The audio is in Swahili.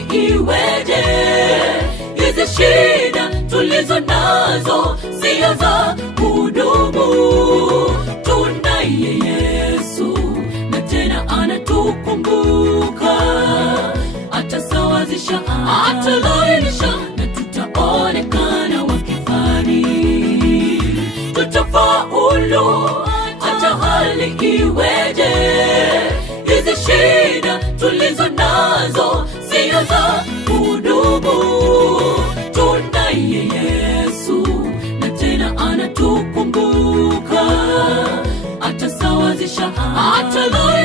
hali iweje, hizi shida tulizo nazo sio za kudumu. Tunaye Yesu na tena anatukumbuka, atasawazisha, atalainisha, na tutaonekana wakifani. Tutafaulu hata hali iweje, hizi shida tulizo nazo sio za kudumu. Tunaye Yesu na tena anatukumbuka, atasawazisha, atalainisha.